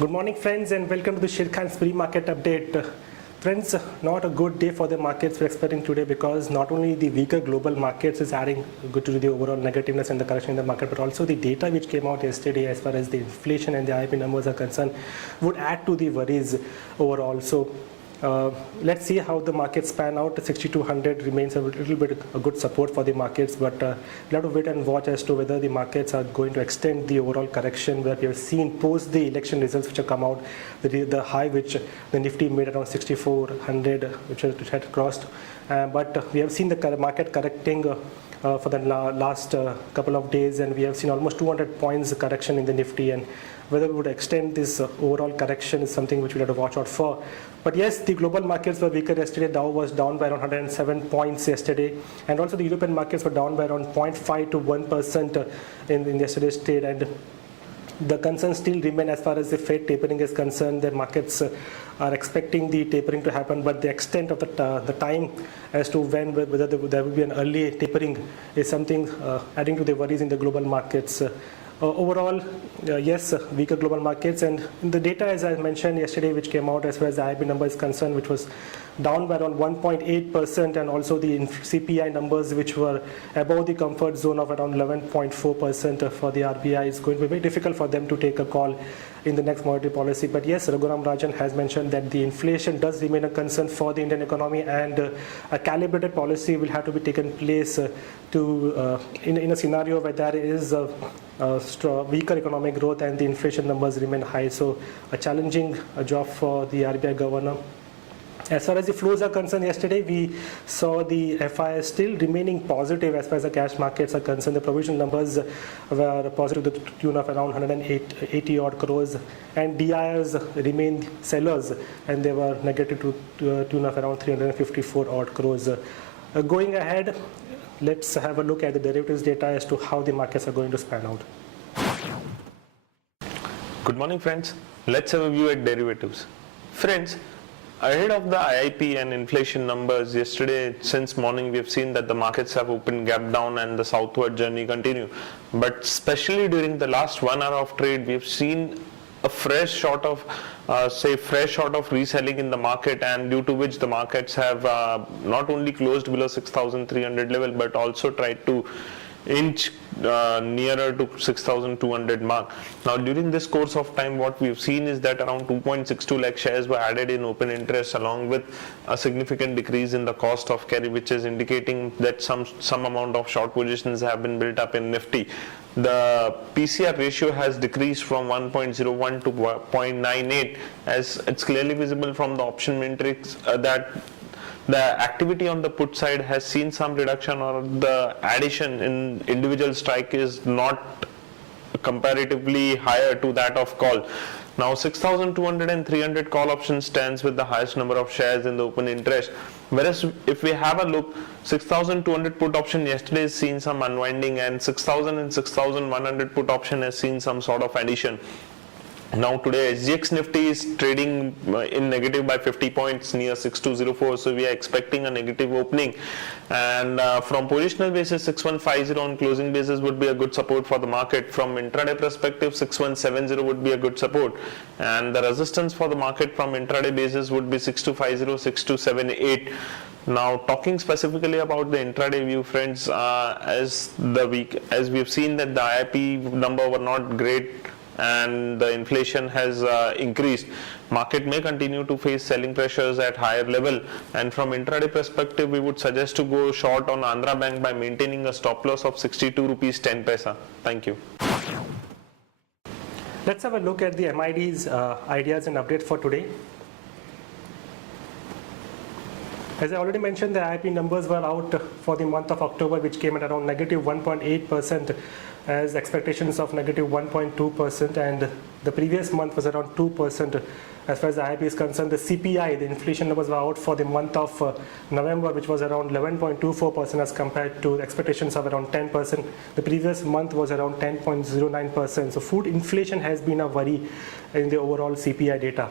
Good morning, friends, and welcome to the Sharekhan's pre-market update. Friends, not a good day for the markets we're expecting today because not only the weaker global markets is adding good to the overall negativeness and the correction in the market, but also the data which came out yesterday as far as the inflation and the IIP numbers are concerned would add to the worries overall. So let's see how the markets pan out. 6200 remains a little bit a good support for the markets, but we'll have to wait and watch as to whether the markets are going to extend the overall correction where we have seen post the election results which have come out, the high which the Nifty made around 6400, which had crossed, but we have seen the market correcting for the last couple of days, and we have seen almost 200 points correction in the Nifty, and whether we would extend this overall correction is something which we have to watch out for. But yes, the global markets were weaker yesterday. Dow was down by around 107 points yesterday, and also the European markets were down by around 0.5 to 1% in yesterday's trade. And the concerns still remain as far as the Fed tapering is concerned. The markets are expecting the tapering to happen, but the extent of the time as to when, whether there will be an early tapering is something adding to the worries in the global markets. Overall, yes, weaker global markets, and the data, as I mentioned yesterday, which came out as far as the IIP number is concerned, which was down by around 1.8%, and also the CPI numbers, which were above the comfort zone of around 11.4% for the RBI. It's going to be very difficult for them to take a call in the next monetary policy. But yes, Raghuram Rajan has mentioned that the inflation does remain a concern for the Indian economy, and a calibrated policy will have to be taken place in a scenario where there is weaker economic growth and the inflation numbers remain high. So a challenging job for the RBI governor. As far as the flows are concerned, yesterday we saw the FIs still remaining positive as far as the cash markets are concerned. The provisional numbers were positive to the tune of around 180 odd crores, and DIs remained sellers, and they were negative to the tune of around 354 odd crores. Going ahead, let's have a look at the derivatives data as to how the markets are going to span out. Good morning, friends. Let's have a view at derivatives. Friends, ahead of the IIP and inflation numbers yesterday, since morning we have seen that the markets have opened gap down and the southward journey continue. But especially during the last 1 hour of trade, we have seen a fresh shot of reselling in the market, and due to which the markets have not only closed below 6,300 level but also tried to inch nearer to 6,200 mark. Now during this course of time, what we've seen is that around 2.62 lakh shares were added in open interest, along with a significant decrease in the cost of carry, which is indicating that some amount of short positions have been built up in Nifty. The PCR ratio has decreased from 1.01 to 0.98, as it's clearly visible from the option matrix that the activity on the put side has seen some reduction, or the addition in individual strike is not comparatively higher to that of call. Now 6,200 and 300 call option stands with the highest number of shares in the open interest, whereas if we have a look, 6,200 put option yesterday has seen some unwinding, and 6,000 and 6,100 put option has seen some sort of addition. Now today SGX Nifty is trading in negative by 50 points near 6204, so we are expecting a negative opening, and from positional basis 6150 on closing basis would be a good support for the market. From intraday perspective, 6170 would be a good support, and the resistance for the market from intraday basis would be 6250, 6278. Now talking specifically about the intraday view, friends, as we have seen that the IIP number were not great and the inflation has increased, market may continue to face selling pressures at higher level, and from intraday perspective we would suggest to go short on Andhra Bank by maintaining a stop loss of 62 rupees 10 paisa. Thank you. Let's have a look at the MID's ideas and updates for today. As I already mentioned, the IIP numbers were out for the month of October, which came at around negative 1.8%, as expectations of negative 1.2%, and the previous month was around 2%. As far as the IIP is concerned, the CPI, the inflation numbers were out for the month of November, which was around 11.24% as compared to expectations of around 10%. The previous month was around 10.09%. So food inflation has been a worry in the overall CPI data.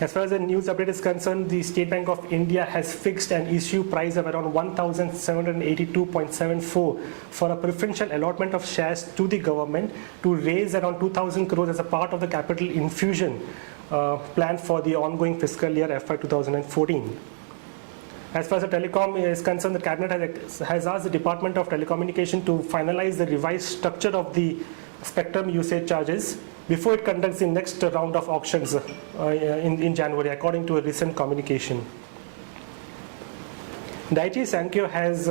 As far as the news update is concerned, the State Bank of India has fixed an issue price of around 1,782.74 for a preferential allotment of shares to the government to raise around 2,000 crores as a part of the capital infusion planned for the ongoing fiscal year FY 2014. As far as the telecom is concerned, the Cabinet has asked the Department of Telecommunication to finalize the revised structure of the spectrum usage charges before it conducts the next round of auctions in January, according to a recent communication. Daiichi Sankyo has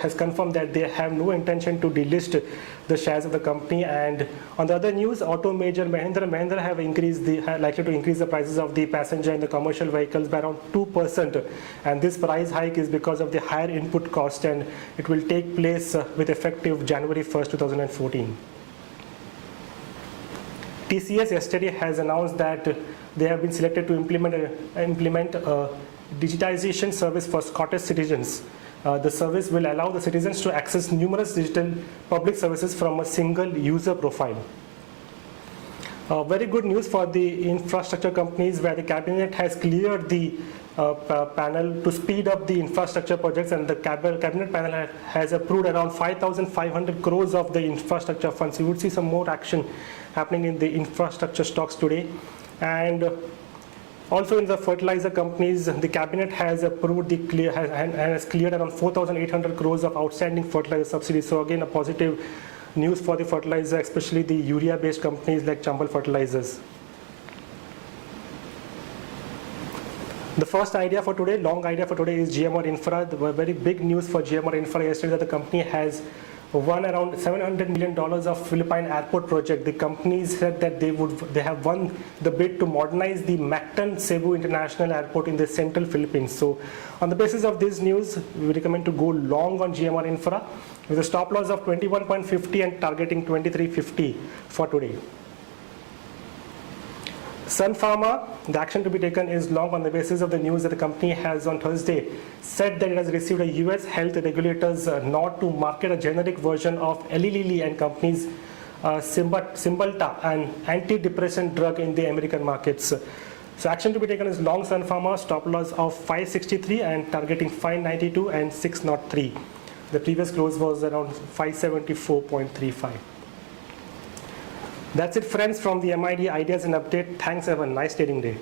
has confirmed that they have no intention to delist the shares of the company. And on the other news, auto major Mahindra & Mahindra have likely to increase the prices of the passenger and the commercial vehicles by around 2%. And this price hike is because of the higher input cost, and it will take place with effective January 1st, 2014. TCS yesterday has announced that they have been selected to implement a digitization service for Scottish citizens. The service will allow the citizens to access numerous digital public services from a single user profile. Very good news for the infrastructure companies, where the Cabinet has cleared the panel to speed up the infrastructure projects, and the Cabinet panel has approved around 5,500 crores of the infrastructure funds. You would see some more action happening in the infrastructure stocks today. And also in the fertilizer companies, the Cabinet has approved has cleared around 4,800 crores of outstanding fertilizer subsidies. So again, a positive news for the fertilizer, especially the urea-based companies like Chambal Fertilizers. The first idea for today, long idea for today, is GMR Infra. The very big news for GMR Infra yesterday that the company has won around $700 million of Philippine airport project. The company said that they have won the bid to modernize the Mactan Cebu International Airport in the central Philippines. So on the basis of this news, we recommend to go long on GMR Infra with a stop loss of 21.50 and targeting 23.50 for today. Sun Pharma, the action to be taken is long on the basis of the news that the company has on Thursday said that it has received a US health regulator's nod to market a generic version of Eli Lilly and Company's Cymbalta, an antidepressant drug in the American markets. So action to be taken is long Sun Pharma, stop loss of 563 and targeting 592 and 603. The previous close was around 574.35. That's it, friends, from the MID Ideas and Update. Thanks. Have a nice trading day.